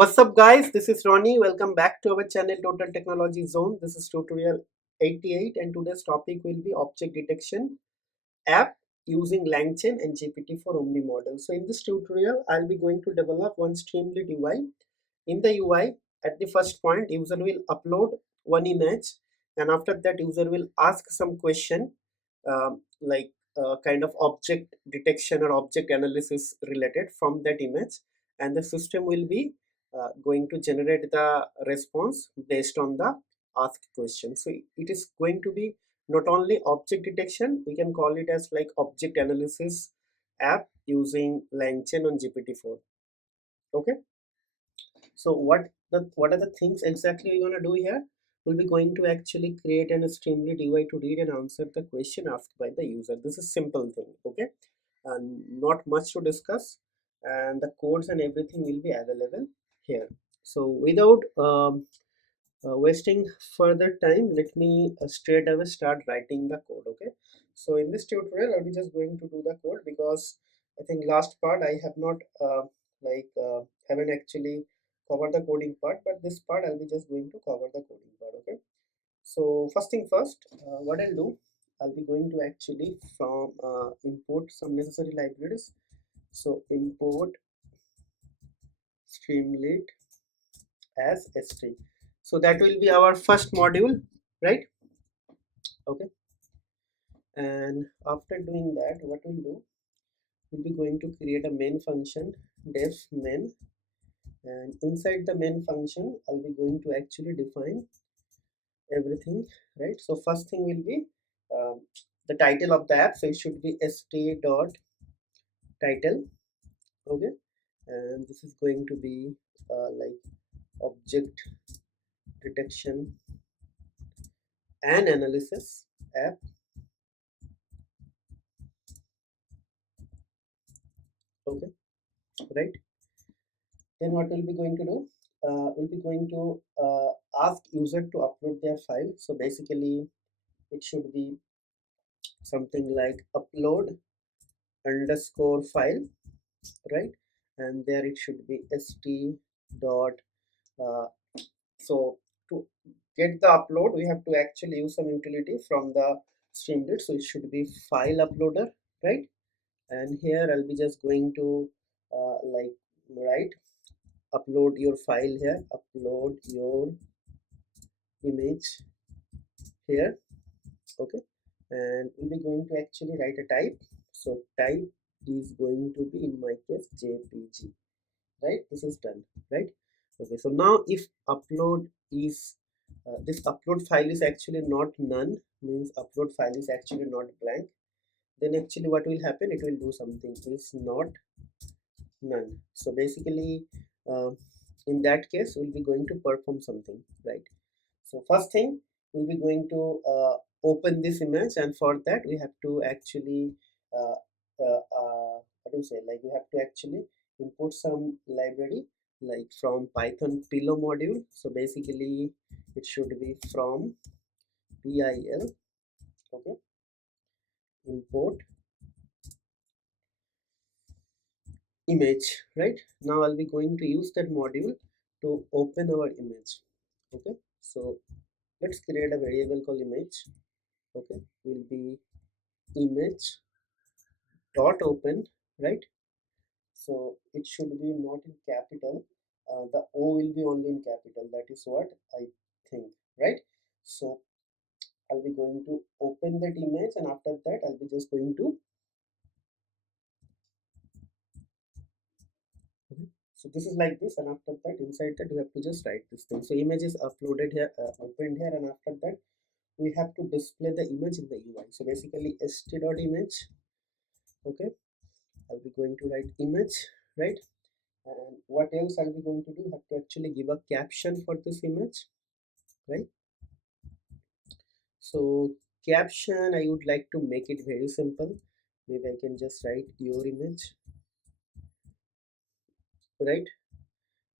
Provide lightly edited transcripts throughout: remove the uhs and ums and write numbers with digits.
What's up guys, this is Ronnie. Welcome back to our channel Total Technology Zone. This is tutorial 88 and today's topic will be object detection app using LangChain and GPT-4 Omni model. So in this tutorial, I'll be going to develop one Streamlit UI. In the UI, at the first point, user will upload one image and after that user will ask some question like kind of object detection or object analysis related from that image, and the system will be going to generate the response based on the asked question. So it is going to be not only object detection, we can call it as like object analysis app using LangChain on GPT-4. Okay, so what are the things exactly we're going to do here? We'll be going to actually create an Streamlit UI to read and answer the question asked by the user. This is simple thing, okay, and not much to discuss, and the codes and everything will be available here. So without wasting further time, let me straight away start writing the code. Okay, so in this tutorial I'll be just going to do the code because I think last part I have not haven't actually covered the coding part, but this part I'll be just going to cover the coding part. Okay, so first thing first, what I'll do, I'll be going to actually from import some necessary libraries. So import Streamlit as string. So that will be our first module, right? Okay, and after doing that, what we'll do, we'll be going to create a main function def main, and inside the main function I'll be going to actually define everything, right? So first thing will be the title of the app, so it should be st dot title. Okay, and this is going to be like object detection and analysis app. Okay, right, then what we'll be going to do, we'll be going to ask user to upload their file. So basically it should be something like upload underscore file, right? And there it should be st dot uh, so to get the upload we have to actually use some utility from the Streamlit, so it should be file uploader, right? And here I'll be just going to like write upload your file here, upload your image here. Okay, and we'll be going to actually write a type. So type is going to be in my case jpg, right? This is done, right? Okay, so now if upload is this upload file is actually not none, means upload file is actually not blank, then actually what will happen, it will do something is not none. So basically uh, in that case we'll be going to perform something, right? So first thing, we'll be going to open this image, and for that we have to actually uh, what do you say, like we have to actually import some library like from Python pillow module. So basically it should be from pil, okay, import image, right? Now I'll be going to use that module to open our image. Okay, so let's create a variable called image. Okay, will be image dot open, right? So it should be not in capital, the O will be only in capital, that is what I think, right? So I'll be going to open that image, and after that I'll be just going to okay. So this is like this, and after that inside that you have to just write this thing. So image is uploaded here, opened here, and after that we have to display the image in the UI. So basically st.image, okay, I'll be going to write image, right? And what else I'll be going to do, have to actually give a caption for this image, right? So caption, I would like to make it very simple. Maybe I can just write your image, right?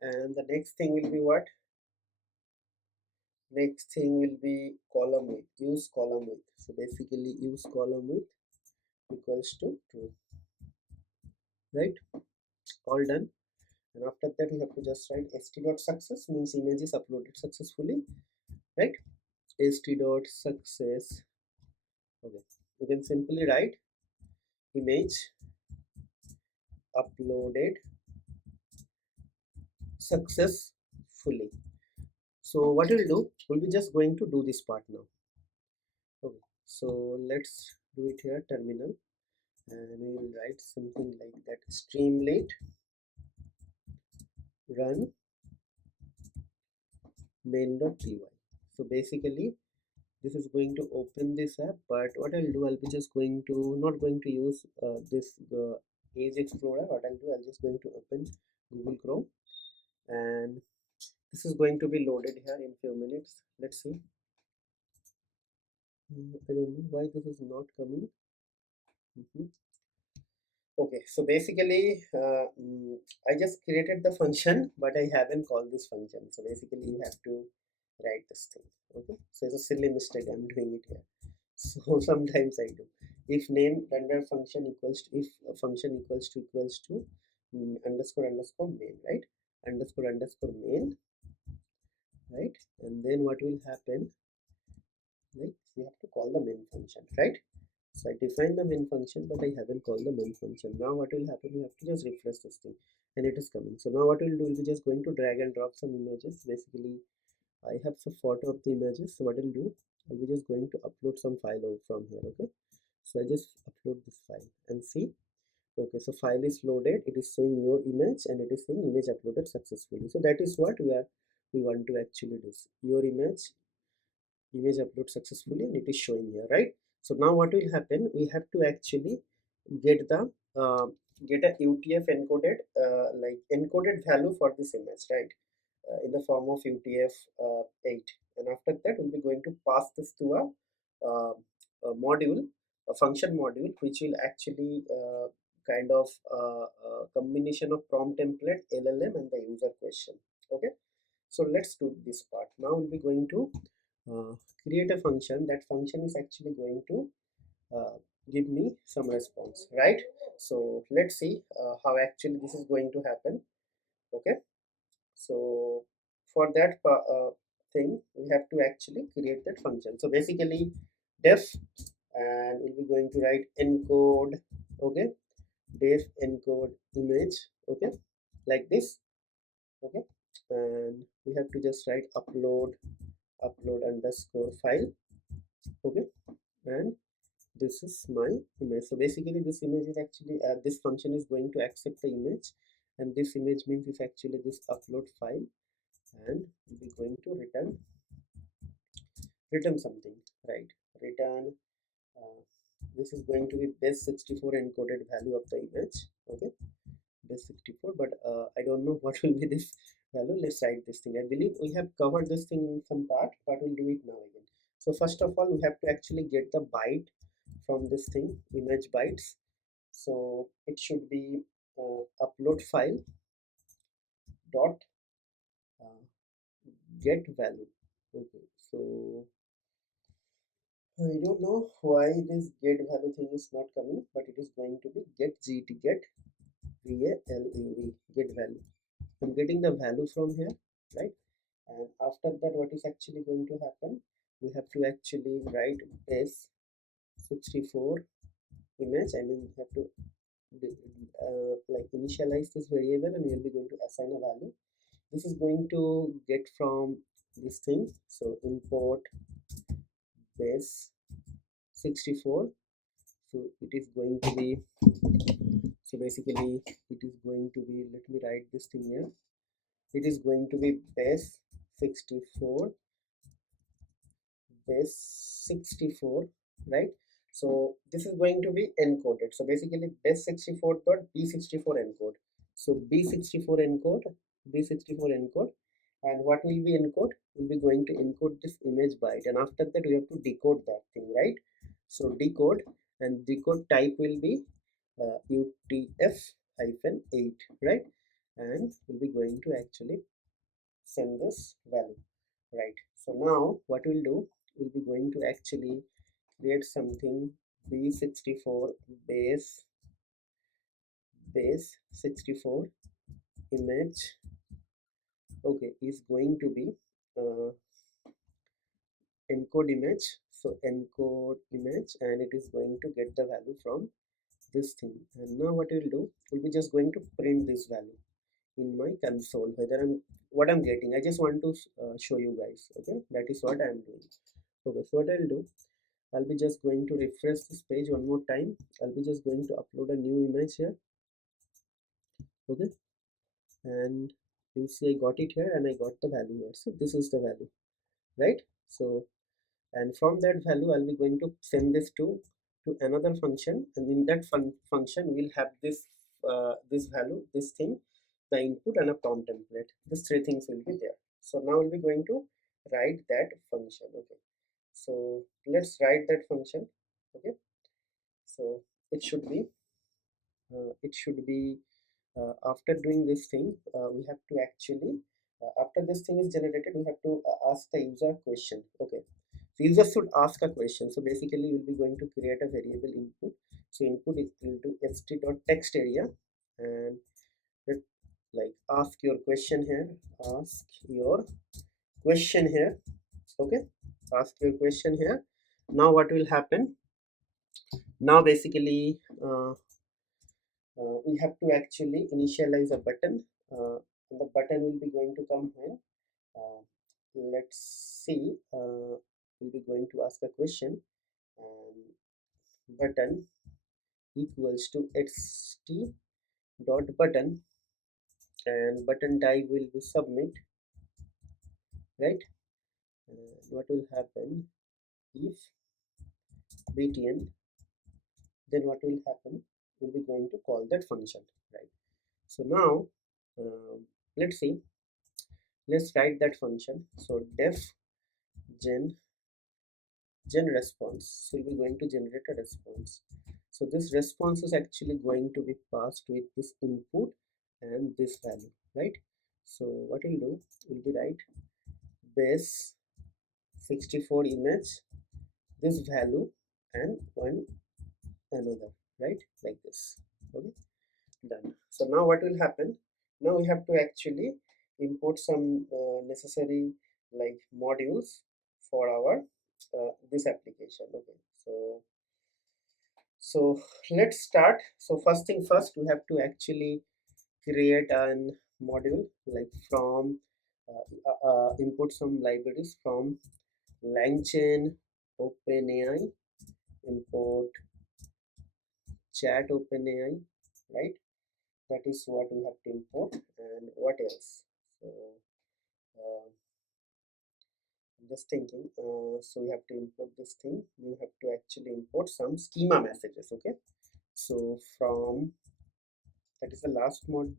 And the next thing will be what? Next thing will be column width, use column width. So basically use column width equals to 2, right? All done. and after that we have to just write st.success, means image is uploaded successfully, right? st.success. Okay, you can simply write image uploaded successfully. So what we'll do, we'll be just going to do this part now. Okay, so let's do it here, terminal, and we will write something like that: Streamlit run main.py. So basically this is going to open this app, but what I'll do, I'll be just going to not going to use this Edge Explorer. What I'll do, I'll just going to open Google Chrome, and this is going to be loaded here in few minutes. Let's see. I don't know why this is not coming. Okay, so basically I just created the function, but I haven't called this function. So basically you have to write this thing. Okay, so it's a silly mistake I'm doing it here. So sometimes I do. If name render function equals to, if a function equals to underscore underscore main, right? Underscore underscore main, right? And then what will happen, like we have to call the main function, right? So I define the main function, but I haven't called the main function. Now what will happen, we have to just refresh this thing, and it is coming. So now what we'll do, we'll be just going to drag and drop some images. Basically I have some photo of the images. So what I'll do, I'll be just going to upload some file out from here. Okay, so I just upload this file and see. Okay, so file is loaded, it is showing your image, and it is saying image uploaded successfully. So that is what we want to actually do. Your image upload successfully, and it is showing here, right? So now what will happen, we have to actually get the get a UTF encoded like encoded value for this image, right? In the form of UTF-8, and after that we'll be going to pass this to a module, a function module, which will actually kind of combination of prompt template, LLM, and the user question. Okay, so let's do this part. Now we'll be going to create a function. That function is actually going to uh, give me some response, right? So let's see how actually this is going to happen. Okay, so for that thing we have to actually create that function. So basically def, and we'll be going to write encode. Okay, def encode image. Okay, like this. Okay, and we have to just write upload underscore file. Okay, and this is my image. So basically this image is actually this function is going to accept the image, and this image means is actually this upload file, and we're going to return something, right? Return this is going to be base64 encoded value of the image. Okay, base64, but I don't know what will be this value. Let's write this thing. I believe we have covered this thing in some part, but we'll do it now again. So first of all we have to actually get the byte from this thing, image bytes. So it should be upload file dot uh, get value. Okay, so I don't know why this get value thing is not coming, but it is going to be get value. Get value. I'm getting the value from here, right? And after that, what is actually going to happen? We have to actually write base64 image. I mean, we have to like initialize this variable, and we'll be going to assign a value. This is going to get from this thing. So import base64. So it is going to be, so basically it is going to be, let me write this thing here. It is going to be base64 base64, right? So this is going to be encoded. So basically base64 dot b64 encode. So b64 encode, and what will be encode, will be going to encode this image byte, and after that we have to decode that thing, right? So decode, and decode type will be UTF-8, right? And we'll be going to actually send this value, right? So now what we'll do, we'll be going to actually create something b64 base 64 image, okay, is going to be uh, encode image. So encode image, and it is going to get the value from this thing. And now what we'll do, we'll be just going to print this value in my console, whether what I'm getting. I just want to show you guys. Okay, that is what I'm doing. Okay, so what I'll do, I'll be just going to refresh this page one more time. I'll be just going to upload a new image here. Okay, and you see I got it here and I got the value here. So this is the value, right? So, and from that value I'll be going to send this to another function, and in that function we'll have this this value, this thing, the input, and a prompt template. These three things will be there. So now we'll be going to write that function. Okay, so let's write that function. Okay, so it should be after doing this thing, we have to actually after this thing is generated, we have to ask the user a question. Okay, the user should ask a question. So basically we'll be going to create a variable input. So input is equal to st.text area, and let, like, ask your question here, ask your question here. Okay, ask your question here. Now what will happen, now basically we have to actually initialize a button, and the button will be going to come when uh, let's see, we'll be going to ask a question, and button equals to xt dot button, and button type will be submit, right? What will happen if btn, then what will happen, we'll be going to call that function, right? So now let's see, let's write that function. So def gen response, so we're going to generate a response. So this response is actually going to be passed with this input and this value, right? So what we'll do, we'll be write base 64 image, this value, and one another, right, like this. Okay, done. So now what will happen, now we have to actually import some necessary, like, modules for our this application. Okay, so let's start. So first thing first, we have to actually create an module, like from input some libraries from LangChain OpenAI, import chat OpenAI, right? That is what we have to import. And what else? So uh, I'm just thinking, so we have to import this thing, we have to actually import some schema messages. Okay, so from, that is the last model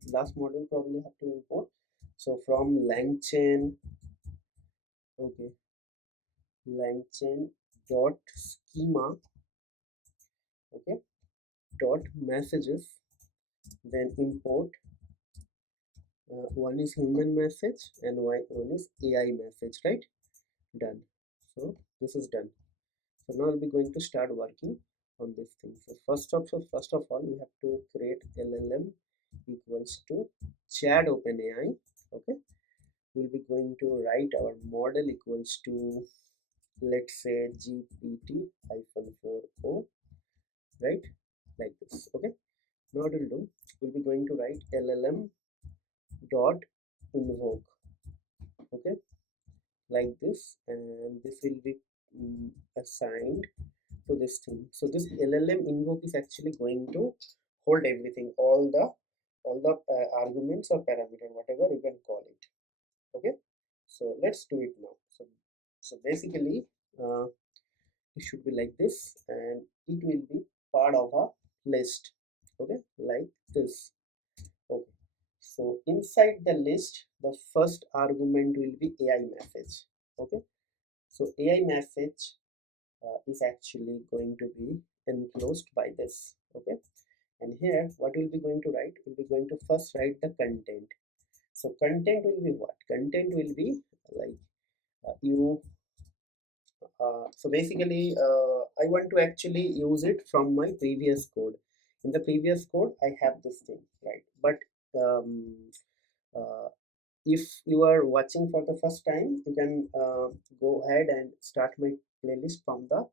probably have to import. So from LangChain, okay, LangChain dot schema, okay, dot messages, then import one is human message and one is AI message, right? Done. So this is done. So now I'll be going to start working on this thing. So first of all, we have to create LLM equals to chat OpenAI. Okay, we'll be going to write our model equals to, let's say, gpt-4o, right, like this. Okay, now what we'll do, we'll be going to write LLM dot invoke, okay, like this, and this will be assigned to this thing. So this LLM invoke is actually going to hold everything, all the arguments or parameter, whatever you can call it. Okay, so let's do it now. So basically it should be like this, and it will be part of a list. Okay, like this. Okay, so inside the list, the first argument will be AI message. Okay, so AI message is actually going to be enclosed by this. Okay, and here what we'll be going to write, we'll be going to first write the content. So content will be what, content will be like you so basically I want to actually use it from my previous code. In the previous code I have this thing, right? But um, if you are watching for the first time, you can go ahead and start my playlist from the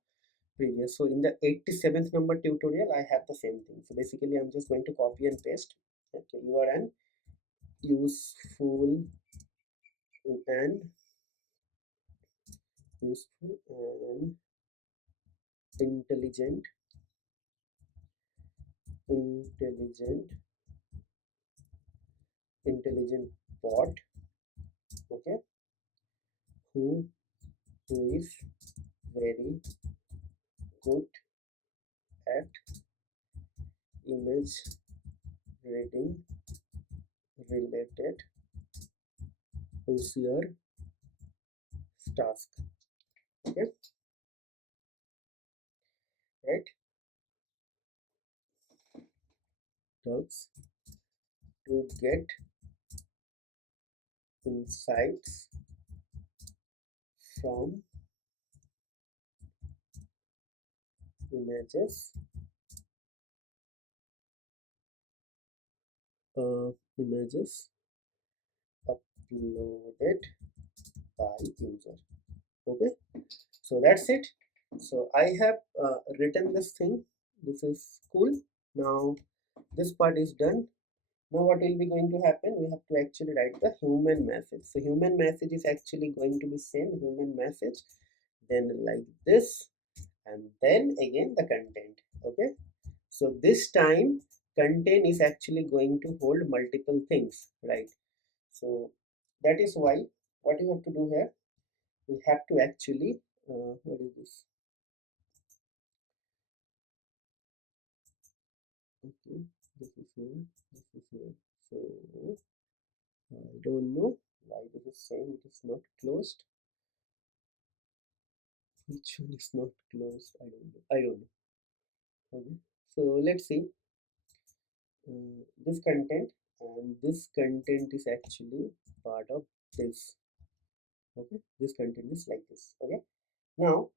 previous. So in the 87th number tutorial I have the same thing. So basically I'm just going to copy and paste. Okay, you are an useful and intelligent intelligent intelligent bot, okay, who is very good at image reading related OCR task. Okay, right, tasks to get insights from images images uploaded by user. Okay, so that's it. So I have written this thing. This is cool. Now this part is done. Now what will be going to happen, we have to actually write the human message. So human message is actually going to be same human message, then like this, and then again the content. Okay, so this time content is actually going to hold multiple things, right? So that is why what you have to do here, we have to actually what is this? Okay, this is here, this is here. So I don't know why this is saying it is not closed. Which one is not closed? I don't know. I don't know. Okay, so let's see this content, and this content is actually part of this. Okay, this content is like this. Okay, now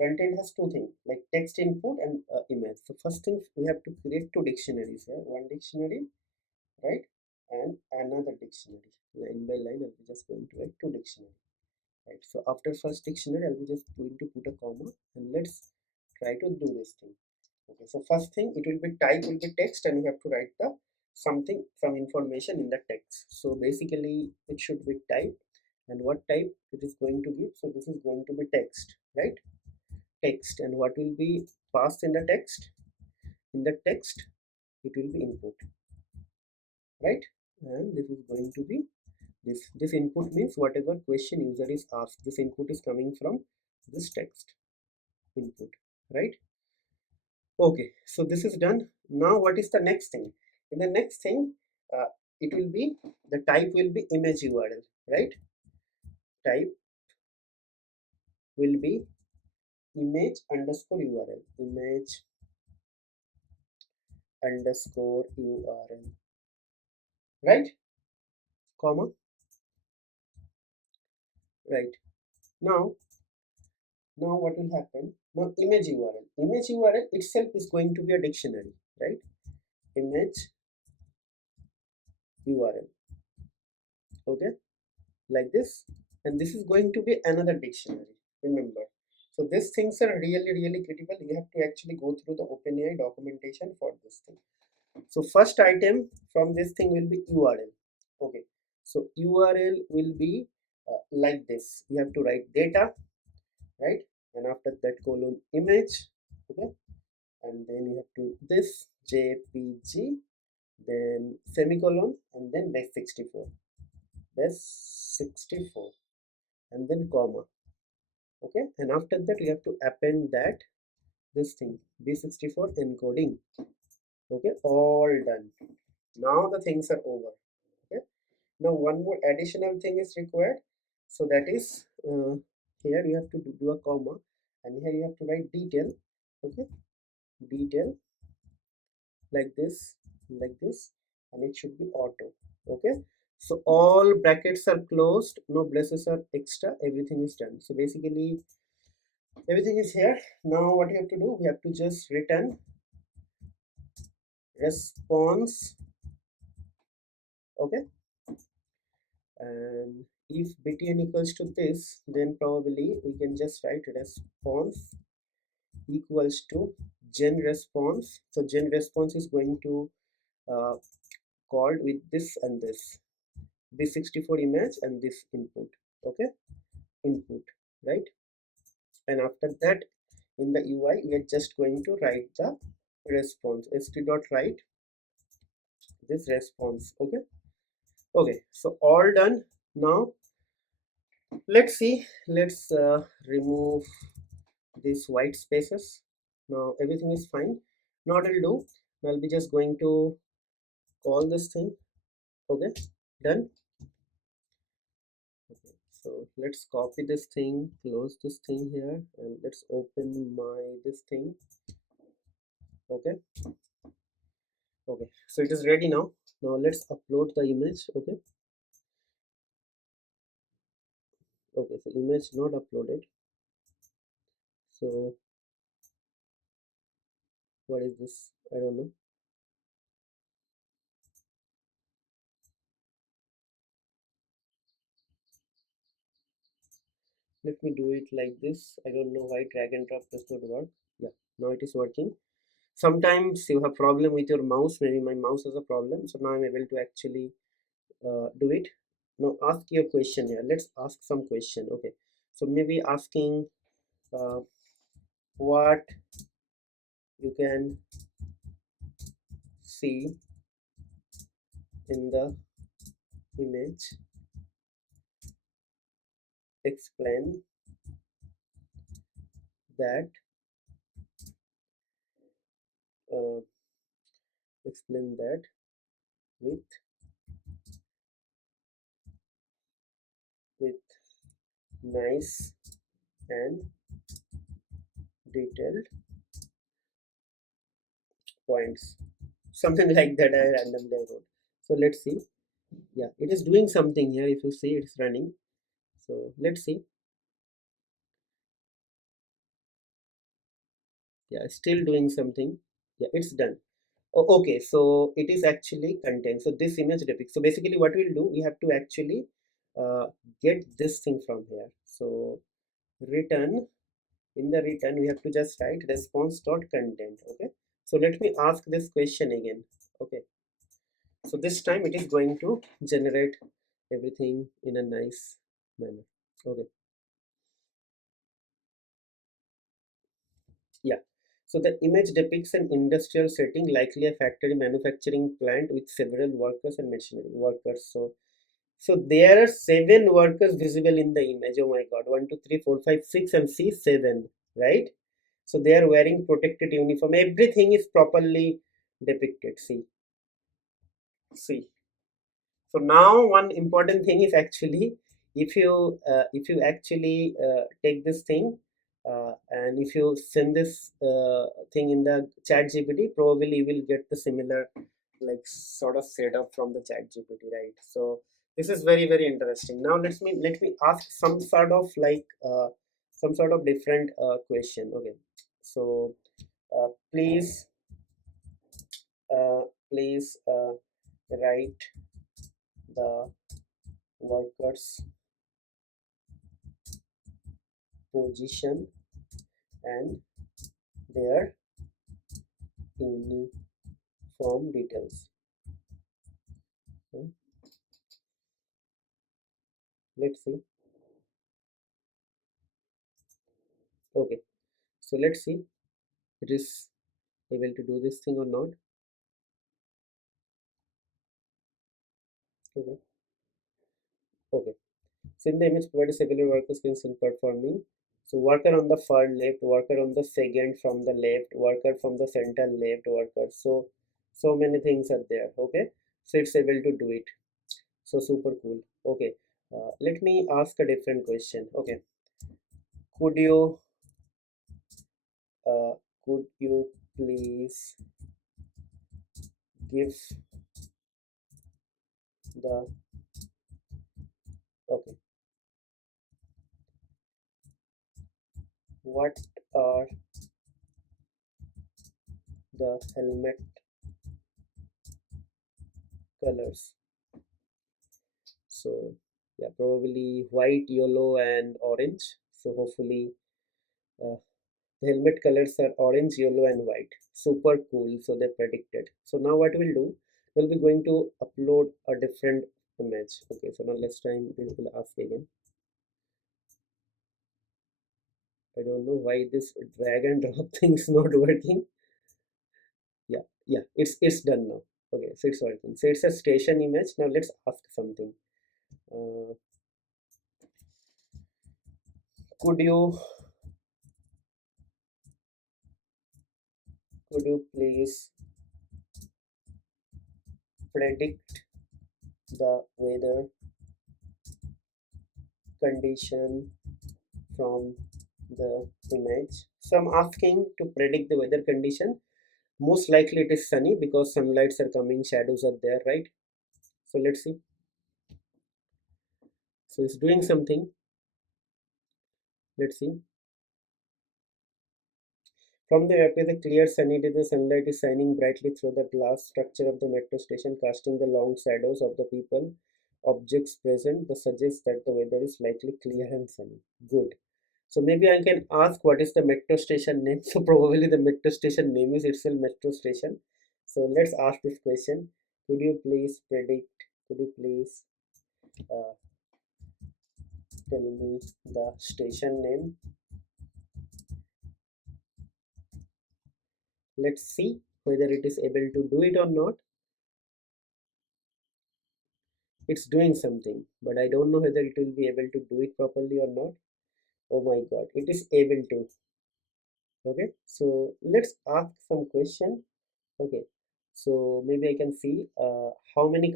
content has two things like text input and image. So first thing, we have to create two dictionaries here, one dictionary, right, and another dictionary. Line by line I'll be just going to write two dictionary, right? So after first dictionary I'll be just going to put a comma, and let's try to do this thing. Okay, so first thing, it will be type will be text, and you have to write the something, some information in the text. So basically it should be type, and what type it is going to give. So this is going to be text, right? Text, and what will be passed in the text? In the text it will be input, right? And this is going to be this input means whatever question user is asked, this input is coming from this text input, right? Okay, so this is done. Now what is the next thing? In the next thing, uh, it will be, the type will be image URL, right? Type will be image underscore URL, image underscore URL, right? Comma, right? Now, now what will happen? Now image URL itself is going to be a dictionary, right? Image URL, okay, like this, and this is going to be another dictionary, remember. So these things are really critical. You have to actually go through the OpenAI documentation for this thing. So first item from this thing will be URL. Okay, so URL will be like this. You have to write data, right, and after that colon image, okay, and then you have to this JPG, then semicolon, and then base64, base64, and then comma. Okay, and after that you have to append that this thing b64 encoding. Okay, all done. Now the things are over. Okay, now one more additional thing is required. So that is here you have to do a comma, and here you have to write detail. Okay, detail like this, and it should be auto. Okay, so all brackets are closed, no braces are extra, everything is done. So basically everything is here. Now what you have to do, we have to just return response. Okay, and if btn equals to this, then probably we can just write response equals to gen response. So gen response is going to uh, called with this and this 64 image and this input. Okay, input, right? And after that, in the UI we are just going to write the response, st dot write this response. Okay, okay, so all done. Now let's see, let's remove these white spaces. Now everything is fine. Now what I'll do, I'll be just going to call this thing. Okay, done. Okay, so let's copy this thing, close this thing here, and let's open my this thing. Okay, okay, so it is ready now. Now let's upload the image. Okay, okay, so image not uploaded. So what is this? I don't know. Let me do it like this. I don't know why drag and drop does not work. Yeah, now it is working. Sometimes you have problem with your mouse. Maybe my mouse has a problem. So now I'm able to actually do it. Now ask your question here. Let's ask some question. Okay, so maybe asking uh, what you can see in the image, explain that, uh, explain that with with nice and detailed points, something like that. I randomly wrote. So let's see. Yeah, it is doing something here. If you see, it's running. So let's see. Yeah, still doing something. Yeah, it's done. Oh, okay, so it is actually content. So this image depict. So basically what we'll do, we have to actually uh, get this thing from here. So return, in the return we have to just write response dot content. Okay, so let me ask this question again. Okay, so this time it is going to generate everything in a nice manner. Okay, yeah, so the image depicts an industrial setting, likely a factory manufacturing plant with several workers and machinery workers. So there are 7 workers visible in the image. Oh my god, 1 2 3 4 5 6 and see 7, right? So they are wearing protected uniform. Everything is properly depicted. See. So now one important thing is actually, if you actually take this thing and if you send this thing in the chat GPT, probably you will get the similar like sort of setup from the chat GPT, right? So this is very interesting. Now let me ask some sort of different question. Okay, so please uh, please write the workers position and their uniform details. So let's see. Okay, so let's see it is able to do this thing or not. Okay, okay, so in the image provided several workers screens in performing. So worker on the far left, worker on the second from the left, worker from the center left, worker. So many things are there. Okay, so it's able to do it. So super cool. Okay, let me ask a different question. Okay, could you uh, could you please give the, okay, what are the helmet colors? So Yeah, probably white, yellow, and orange. So hopefully uh, the helmet colors are orange, yellow, and white. Super cool. So they predicted. So now what we'll do, we'll be going to upload a different image. Okay, so now let's time we will ask again. I don't know why this drag and drop thing is not working. Yeah, yeah, it's done now. Okay, so it's working. So it's a station image. Now let's ask something. Uh, could you please predict the weather condition from the image? So I'm asking to predict the weather condition. Most likely it is sunny because sunlights are coming, shadows are there, right? So let's see. So it's doing something. Let's see. From the web page, a clear sunny day, the sunlight is shining brightly through the glass structure of the metro station, casting the long shadows of the people, objects present. That suggests that the weather is likely clear and sunny. Good. So maybe I can ask what is the metro station name. So probably the metro station name is itself metro station. So let's ask this question. Could you please predict? Could you please uh, tell me the station name? Let's see whether it is able to do it or not. It's doing something, but I don't know whether it will be able to do it properly or not. Oh my god, it is able to. Okay, so let's ask some question. Okay, so maybe I can see how many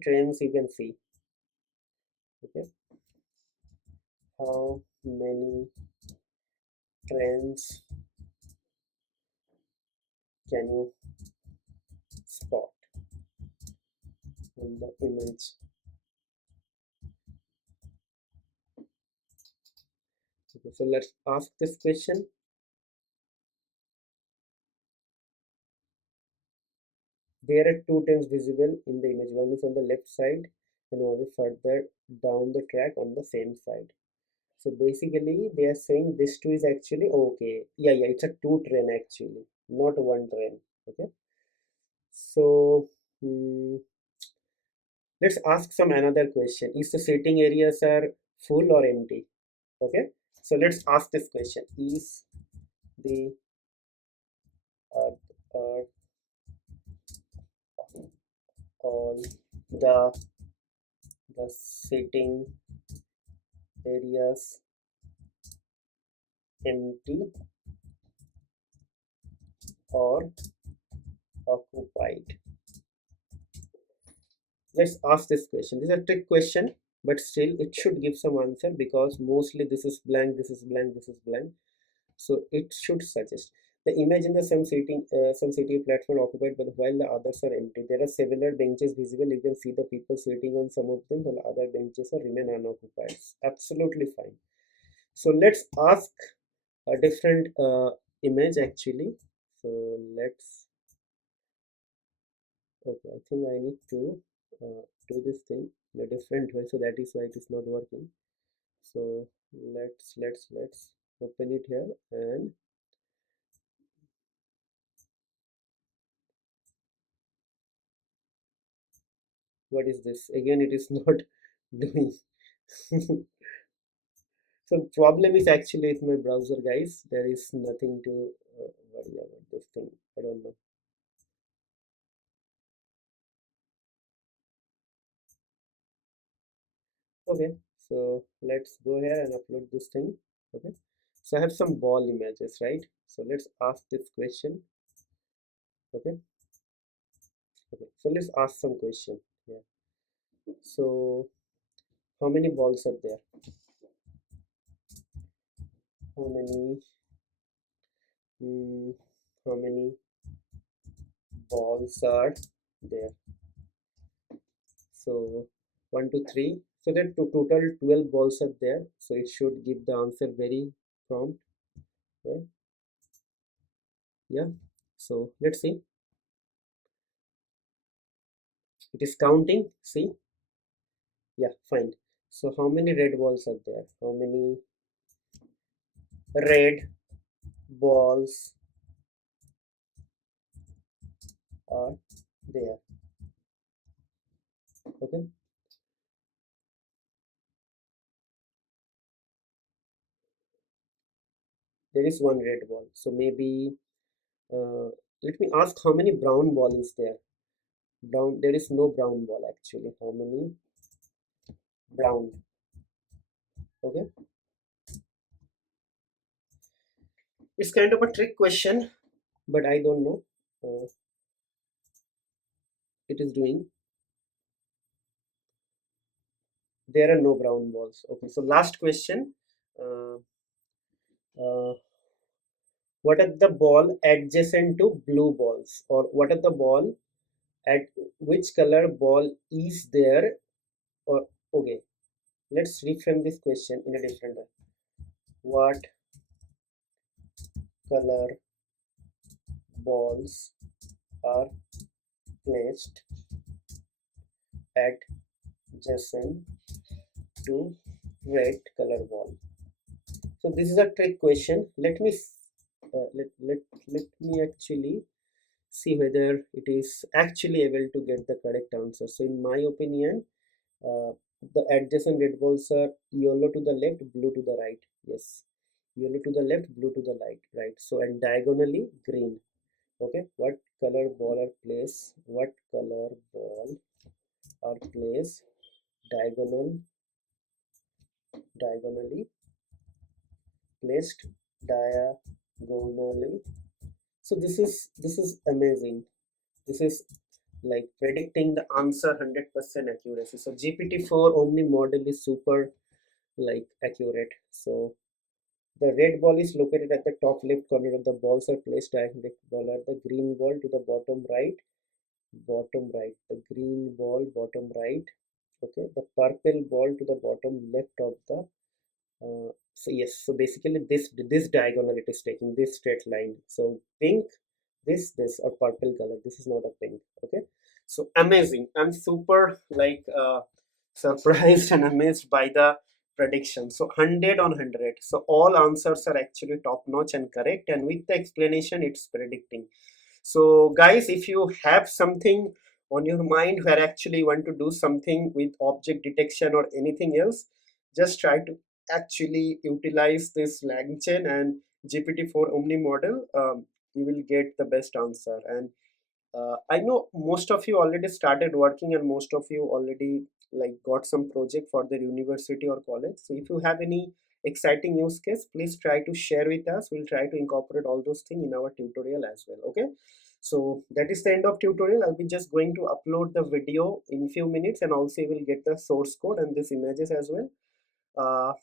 trains you can see. Okay, how many trains can you spot in the image? Okay, so let's ask this question. There are two trains visible in the image. One is on the left side and one is further down the track on the same side. So basically, they are saying this two is actually okay. Yeah, yeah, it's a two train actually, not one train. Okay. So let's ask some another question. Is the sitting areas are full or empty? Okay. So let's ask this question. Is the uh, uh, all the sitting areas empty or occupied? Let's ask this question. This is a trick question, but still it should give some answer because mostly this is blank, this is blank, this is blank. So it should suggest the image in the some city platform occupied, but while the others are empty. There are several benches visible. You can see the people sitting on some of them, while other benches are remain unoccupied. Absolutely fine. So let's ask a different image actually. So let's okay. I think I need to do this thing in a different way. So that is why it is not working. So let's open it here and what is this? Again, it is not doing. So problem is actually with my browser, guys. There is nothing to worry about this thing. I don't know. Okay, so let's go here and upload this thing. Okay, so I have some ball images, right? So let's ask this question. Okay, okay. So let's ask some question. Yeah. So how many balls are there? How many? Hmm, how many balls are there? So 1 2 3. So that total 12 balls are there. So it should give the answer very prompt, right? Yeah. So let's see. It is counting. See. Yeah. Fine. So how many red balls are there? How many red balls are there? Okay, there is one red ball. So maybe uh, let me ask how many brown ball is there? Brown, there is no brown ball actually. How many brown? Okay, it's kind of a trick question, but I don't know. It is doing. There are no brown balls. Okay, so last question. Uh, uh, what are the ball adjacent to blue balls, or what are the ball at which color ball is there? Or okay, let's reframe this question in a different way. What color balls are placed adjacent to red color ball? So this is a trick question. Let me actually see whether it is actually able to get the correct answer. So in my opinion, uh, the adjacent red balls are yellow to the left, blue to the right. Yes, yellow to the left, blue to the right. So and diagonally green. Okay, what color ball are placed? What color ball are placed diagonally placed diagonally? So this is amazing. This is like predicting the answer 100% accuracy. So GPT-4 Omni model is super like accurate. So the red ball is located at the top left corner of the balls are placed diagonally at the green ball to the bottom right, the green ball bottom right. Okay, the purple ball to the bottom left of the so yes, so basically this diagonal it is taking this straight line. So pink, this or purple color. This is not a pink. Okay, so amazing. I'm super like surprised and amazed by the prediction. So 100 on 100. So all answers are actually top notch and correct. And with the explanation, it's predicting. So guys, if you have something on your mind where actually you want to do something with object detection or anything else, just try to actually utilize this LangChain and GPT-4 Omni model. You will get the best answer. And I know most of you already started working and most of you already like got some project for their university or college. So if you have any exciting use case, please try to share with us. We'll try to incorporate all those things in our tutorial as well. Okay. So that is the end of tutorial. I'll be just going to upload the video in few minutes and also you will get the source code and these images as well.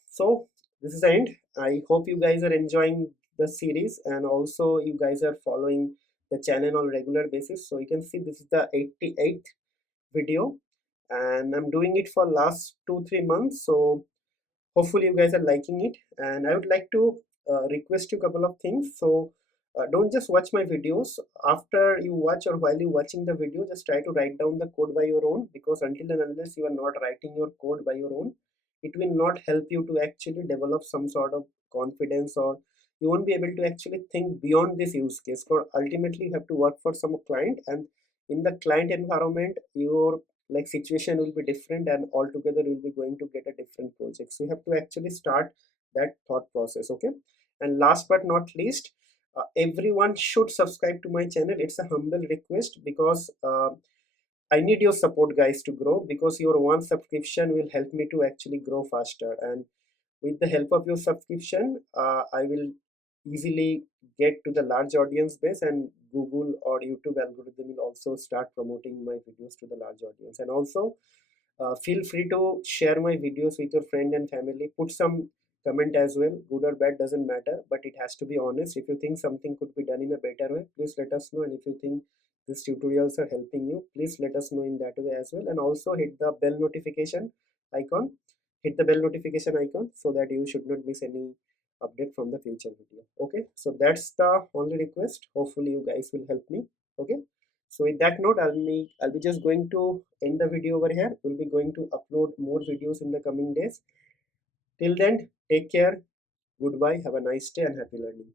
So this is the end. I hope you guys are enjoying the series and also you guys are following the channel on regular basis. So you can see this is the 88th video and I'm doing it for last 2-3 months. So hopefully you guys are liking it and I would like to request you a couple of things. So don't just watch my videos. After you watch or while you watching the video, just try to write down the code by your own, because until and unless you are not writing your code by your own, it will not help you to actually develop some sort of confidence, or you won't be able to actually think beyond this use case. For ultimately you have to work for some client, and in the client environment your like situation will be different and altogether you'll be going to get a different project. So you have to actually start that thought process. Okay, and last but not least, everyone should subscribe to my channel. It's a humble request because I need your support guys to grow, because your one subscription will help me to actually grow faster, and with the help of your subscription I will easily get to the large audience base, and Google or YouTube algorithm will also start promoting my videos to the large audience. And also feel free to share my videos with your friend and family. Put some comment as well, good or bad doesn't matter, but it has to be honest. If you think something could be done in a better way, please let us know, and if you think these tutorials are helping you, please let us know in that way as well. And also hit the bell notification icon, so that you should not miss any update from the future video. Okay, so that's the only request. Hopefully you guys will help me. Okay, So with that note, I'll be just going to end the video over here. We'll be going to upload more videos in the coming days. Till then, take care, goodbye, have a nice day, and happy learning.